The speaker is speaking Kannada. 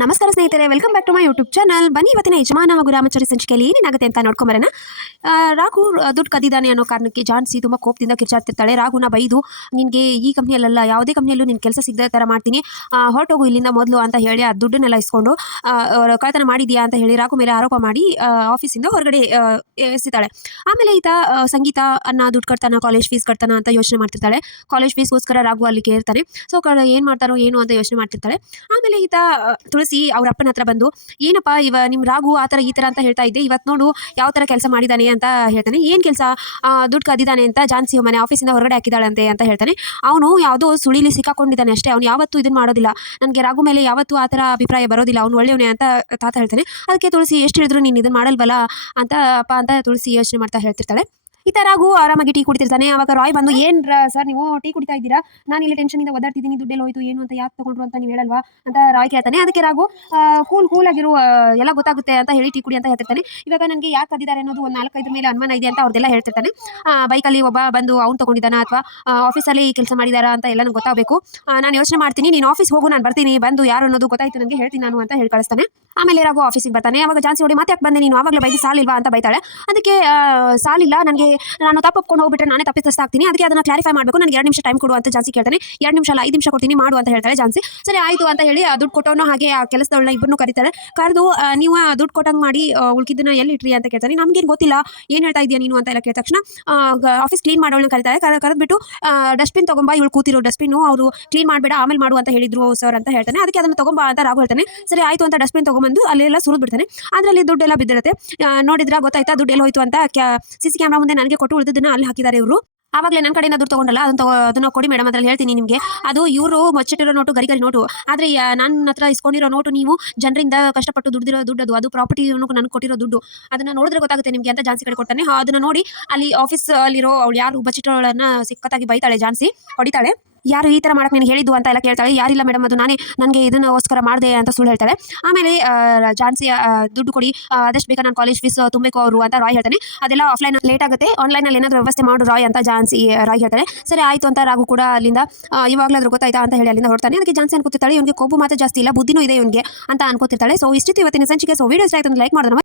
ನಮಸ್ಕಾರ ಸ್ನೇಹಿತರೆ, welcome back to my YouTube channel. ಬನ್ನಿ ಇವತ್ತಿನ ಯಜಮಾನ ಹಾಗೂ ರಾಮಚಾರಿ ಸಂಚಿಕೆಯಲ್ಲಿ ಏನೇನಾಗುತ್ತೆ ಅಂತ ನೋಡ್ಕೊಂಬರೋಣ. ರಾಘು ದುಡ್ಡು ಕದ್ದಿದ್ದಾನೆ ಅನ್ನೋ ಕಾರಣಕ್ಕೆ ಜಾನ್ಸಿ ತುಂಬ ಕೋಪದಿಂದ ಕಿರ್ಚಾಡ್ತಿರ್ತಾಳೆ. ರಾಘುನ ಬೈದು, ನಿನಗೆ ಈ ಕಂಪ್ನಿಯಲ್ಲ ಯಾವುದೇ ಕಂಪ್ನಿಯಲ್ಲೂ ನಿನ್ನ ಕೆಲಸ ಸಿಗದ ಥರ ಮಾಡ್ತೀನಿ, ಹೊರಟೋಗು ಇಲ್ಲಿಂದ ಮೊದಲು ಅಂತ ಹೇಳಿ ಆ ದುಡ್ಡನ್ನೆಲ್ಲ ಇಸ್ಕೊಂಡು ಕಳ್ತನ ಮಾಡಿದ್ಯಾ ಅಂತ ಹೇಳಿ ರಾಘು ಮೇಲೆ ಆರೋಪ ಮಾಡಿ ಆಫೀಸಿಂದ ಹೊರಗಡೆ ಎಸಿತಾಳೆ. ಆಮೇಲೆ ಈತ ಸಂಗೀತ ದುಡ್ಡು ಕಟ್ತಾನ, ಕಾಲೇಜ್ ಫೀಸ್ ಕಟ್ತಾನ ಅಂತ ಯೋಚನೆ ಮಾಡ್ತಿರ್ತಾಳೆ. ಕಾಲೇಜ್ ಫೀಸ್ಗೋಸ್ಕರ ರಾಘು ಅಲ್ಲಿಗೆ ಇರ್ತಾನೆ. ಸೊ ಏನು ಮಾಡ್ತಾರೋ ಏನು ಅಂತ ಯೋಚನೆ ಮಾಡ್ತಿರ್ತಾಳೆ. ಆಮೇಲೆ ಈತ ತುಳಸಿ ಅವ್ರ ಅಪ್ಪನ ಹತ್ರ ಬಂದು, ಏನಪ್ಪ ನಿಮ್ಮ ರಾಘು ಆ ಥರ ಈ ಥರ ಅಂತ ಹೇಳ್ತಾ ಇದ್ದೆ, ಇವತ್ತು ನೋಡು ಯಾವ ಥರ ಕೆಲಸ ಮಾಡಿದ್ದಾನೆ ಅಂತ ಹೇಳ್ತಾನೆ. ಏನು ಕೆಲಸ? ದುಡ್ಡು ಕದ್ದಿದ್ದಾನೆ ಅಂತ ಜಾನ್ಸಿ ಮನೆ ಆಫೀಸಿಂದ ಹೊರಗಡೆ ಹಾಕಿದ್ದಾಳಂತೆ ಅಂತ ಹೇಳ್ತಾನೆ. ಅವನು ಯಾವುದೋ ಸುಳಿಲಿ ಸಿಕ್ಕಾಕೊಂಡಿದ್ದಾನೆ ಅಷ್ಟೇ, ಅವ್ನು ಯಾವತ್ತೂ ಇದನ್ನು ಮಾಡೋದಿಲ್ಲ, ನನಗೆ ರಾಘು ಮೇಲೆ ಯಾವತ್ತೂ ಆ ಥರ ಅಭಿಪ್ರಾಯ ಬರೋದಿಲ್ಲ, ಅವ್ನು ಒಳ್ಳೆಯವನೇ ಅಂತ ತಾತ ಹೇಳ್ತಾನೆ. ಅದಕ್ಕೆ ತುಳಸಿ, ಎಷ್ಟು ಹೇಳಿದ್ರು ನೀನು ಇದನ್ನು ಮಾಡಲ್ವಲ್ಲ ಅಂತ ಅಪ್ಪ ಅಂತ ತುಳಸಿ ಯೋಚನೆ ಮಾಡ್ತಾ ಹೇಳ್ತಿರ್ತಾಳೆ. ಈ ಥರ ರಾಘು ಆರಾಮಾಗಿ ಟೀ ಕುಡಿತಿರ್ತಾನೆ. ಅವಾಗ ರಾಯ್ ಬಂದು, ಏನು ಸರ್ ನೀವು ಟೀ ಕುಡಿತಾ ಇದ್ದೀರಾ? ನಾನು ಇಲ್ಲಿ ಟೆನ್ಷನಿಂದ ಒದ್ದಾಡ್ತಿದ್ದೀನಿ, ದುಡ್ಡೆಲ್ಲ ಹೋಯ್ತು ಏನು ಅಂತ ಯಾಕೆ ತೊಗೊಂಡ್ರು ಅಂತ ನೀವು ಹೇಳಲ್ವಾ ಅಂತ ರಾಯ್ ಕೇಳ್ತಾನೆ. ಅದಕ್ಕೆ ರಾಘು, ಕೂಲಾಗಿರು, ಎಲ್ಲ ಗೊತ್ತಾಗುತ್ತೆ ಅಂತ ಹೇಳಿ ಟೀ ಕುಡಿ ಅಂತ ಹೇಳ್ತಿರ್ತಾನೆ. ಇವಾಗ ನನಗೆ ಯಾಕೆ ಕದ್ದಿದ್ದಾರೆ ಅನ್ನೋದು ಒಂದು 4-5 ಮೇಲೆ ಅನುಮಾನ ಇದೆ ಅಂತ ಅವ್ರದ್ದೆಲ್ಲ ಹೇಳ್ತಿರ್ತಾನೆ. ಬೈಕಲ್ಲಿ ಒಬ್ಬ ಬಂದು ಅವ್ನು ತೊಗೊಂಡಿದ್ದಾನ ಅಥವಾ ಆಫೀಸಲ್ಲಿ ಈ ಕೆಲಸ ಮಾಡಿದಾರಾ ಅಂತ ಎಲ್ಲ ನನಗೆ ಗೊತ್ತಾಗಬೇಕು. ನಾನು ಯೋಚನೆ ಮಾಡ್ತೀನಿ, ನೀನು ಆಫೀಸ್ ಹೋಗು, ನಾನು ಬರ್ತೀನಿ, ಬಂದು ಯಾರು ಅನ್ನೋದು ಗೊತ್ತಾಯ್ತು ನನಗೆ ಹೇಳ್ತೀನಿ ನಾನು ಅಂತ ಹೇಳಿ ಕಳಿಸ್ತಾನೆ. ಆಮೇಲೆ ರಾಘು ಆಫೀಸಿಗೆ ಬರ್ತಾನೆ. ಅವಾಗ ಜಾನ್ಸಿ ನೋಡಿ, ಮತ್ತೆ ಯಾಕೆ ಬಂದೆ ನೀನು, ಆವಾಗಲೇ ಬೈದು ಸಾಲಿಲ್ವಾ ಅಂತ ಬೈತಾಳೆ. ಅದಕ್ಕೆ ಸಾಲಿಲ್ಲ, ನನಗೆ ನಾನು ತಪ್ಪೊಪ್ಕೊಂಡು ಹೋಗ್ಬಿಟ್ರೆ ನಾನೇ ತಪ್ಪಿಸ್ತಾಗ್ತೀನಿ, ಅದಕ್ಕೆ ಅದನ್ನು ಕ್ಲಾರಿಫೈ ಮಾಡಬೇಕು, ನನಗೆ 2 ನಿಮಿಷ ಟೈಮ್ ಕೊಡು ಅಂತ ಜಾನ್ಸಿ ಕೇಳ್ತಾನೆ. 2 ನಿಮಿಷ ಅಲ್ಲ 5 ನಿಮಿಷ ಕೊಡ್ತೀನಿ, ಮಾಡು ಅಂತ ಹೇಳ್ತಾಳೆ ಜಾನ್ಸಿ. ಸರಿ ಆಯಿತು ಅಂತ ಹೇಳಿ ದುಡ್ಡು ಕೊಟ್ಟವನು ಹಾಗೆ ಆ ಕೆಲಸದವಳನ್ನ ಇಬ್ಬರನ್ನು ಕರೀತಾರೆ. ಕರೆದು, ನೀವು ದುಡ್ಡು ಕೊಟ್ಟಂಗೆ ಮಾಡಿ ಉಳ್ಕಿದ್ದನ್ನ ಎಲ್ಲಿ ಇಟ್ರಿ ಅಂತ ಕೇಳ್ತಾನೆ. ನಮಗೇನು ಗೊತ್ತಿಲ್ಲ, ಏನು ಹೇಳ್ತಾ ಇದೆಯಾ ನೀನು ಅಂತ ಎಲ್ಲ ಕೇಳಿದ ತಕ್ಷಣ ಆಫೀಸ್ ಕ್ಲೀನ್ ಮಾಡೋಳನ್ನ ಕರೀತಾರೆ. ಕರೆದ್ಬಿಟ್ಟು ಡಸ್ಟ್ಬಿನ್ ತೊಗೊಂಬ, ಇವಳು ಕೂತಿರೋ ಡಸ್ಟ್ಬಿನ್ನು ಅವರು ಕ್ಲೀನ್ ಮಾಡಬೇಡ ಆಮೇಲೆ ಮಾಡು ಅಂತ ಹೇಳಿದ್ರು ಸರ್ ಅಂತ ಹೇಳ್ತಾನೆ. ಅದಕ್ಕೆ ಅದನ್ನು ತೊಗೊಂಬ ಅಂತ ರಾಘು ಹೇಳ್ತಾನೆ. ಸರಿ ಆಯಿತು ಅಂತ ಡಸ್ಟ್ಬಿನ್ ತೊಗೊಂಬಂದು ಅಲ್ಲೆಲ್ಲ ಸುರಿದು ಬಿಡ್ತಾನೆ. ಅದರಲ್ಲಿ ದುಡ್ಡೆಲ್ಲ ಬಿದ್ದಿರುತ್ತೆ. ನೋಡಿದ್ರೆ ಗೊತ್ತಾಯ್ತಾ ದುಡ್ಡು ಎಲ್ಲ ಹೋಯ್ತು ಅಂತ. CC ಕ್ಯಾಮ್ರಾ ಮುಂದೆ ನನಗೆ ಕೊಟ್ಟು ಉಳಿದನ್ನ ಅಲ್ಲಿ ಹಾಕಿದ್ದಾರೆ ಇವರು. ಆವಾಗಲೇ ನನ್ನ ಕಡೆಯಿಂದ ದುಡ್ಡು ತೊಗೊಂಡಲ್ಲ, ಅದನ್ನು ಕೊಡಿ ಮೇಡಮ್ ಅದ್ರಲ್ಲಿ ಹೇಳ್ತೀನಿ ನಿಮಗೆ. ಅದು ಇವರು ಮಚ್ಚಿಟ್ಟಿರೋ ನೋಟು, ಗರಿ ನೋಟು, ಆದರೆ ನನ್ನ ಹತ್ರ ಇಸ್ಕೊಂಡಿರೋ ನೋಟು ನೀವು ಜನರಿಂದ ಕಷ್ಟಪಟ್ಟು ದುಡ್ದಿರೋ ದುಡ್ಡು, ಅದು ಪ್ರಾಪರ್ಟಿ ನನಗೆ ಕೊಟ್ಟಿರೋ ದುಡ್ಡು, ಅದನ್ನು ನೋಡಿದ್ರೆ ಗೊತ್ತಾಗುತ್ತೆ ನಿಮಗೆ ಅಂತ ಜಾನ್ಸಿ ಕಡೆ ಕೊಡ್ತಾನೆ. ಅದನ್ನು ನೋಡಿ ಅಲ್ಲಿ ಆಫೀಸ್ ಅಲ್ಲಿರೋ ಅವಳು ಯಾರು ಬಚ್ಚಿಟ್ಟೋಳನ್ನ ಸಿಕ್ಕತ್ತಾಗಿ ಬೈತಾಳೆ ಜಾನ್ಸಿ, ಹೊಡಿತಾಳೆ. ಯಾರು ಈ ಥರ ಮಾಡಕ್ಕೆ ನೀನು ಹೇಳಿದ್ದು ಅಂತ ಎಲ್ಲ ಕೇಳ್ತಾಳೆ. ಯಾರಿಲ್ಲ ಮೇಡಮ್, ಅದು ನಾನೇ, ನನಗೆ ಇದನ್ನೋಸ್ಕರ ಮಾಡಿದೆ ಅಂತ ಸುಳ್ಳು ಹೇಳ್ತಾಳೆ. ಆಮೇಲೆ ಜಾನ್ಸಿ, ದುಡ್ಡು ಕೊಡಿ, ಆದಷ್ಟು ಬೇಗ ನಾನು ಕಾಲೇಜ್ ಫೀಸ್ ತುಂಬಬೇಕು ಅವರು ಅಂತ ರಾಯ್ ಹೇಳ್ತಾನೆ. ಅದೆಲ್ಲ ಆಫ್ಲೈನ್ ಲೇಟ್ ಆಗುತ್ತೆ, ಆನ್ಲೈನಲ್ಲಿ ಏನಾದರೂ ವ್ಯವಸ್ಥೆ ಮಾಡು ರಾಯ್ ಅಂತ ಜಾನ್ಸಿ ರಾಯ್ ಹೇಳ್ತಾಳೆ. ಸರಿ ಆಯಿತು ಅಂತ ರಾಘು ಕೂಡ ಅಲ್ಲಿಂದ ಇವಾಗಲಾದ್ರೂ ಗೊತ್ತಾಯ್ತಾ ಅಂತ ಹೇಳಿ ಅಲ್ಲಿಂದ ಹೊರಡ್ತಾನೆ. ಅದಕ್ಕೆ ಜಾನ್ಸಿ ಅನ್ಕೋತಿರ್ತಾಳೆ, ಇವನಿಗೆ ಕೊಬ್ಬು ಮಾತ್ರ ಜಾಸ್ತಿ ಇಲ್ಲ, ಬುದ್ಧಿನೂ ಇದೆ ಇವನಿಗೆ ಅಂತ ಅನ್ಕೋತಿರ್ತಾಳೆ. ಸೊ ಇಷ್ಟಿತ್ತು ಇವತ್ತಿನ ಸಂಚಿಕೆ. ಸೊ ವಿಡಿಯೋ ಇಷ್ಟ ಆಯ್ತು ಲೈಕ್ ಮಾಡೋಣ.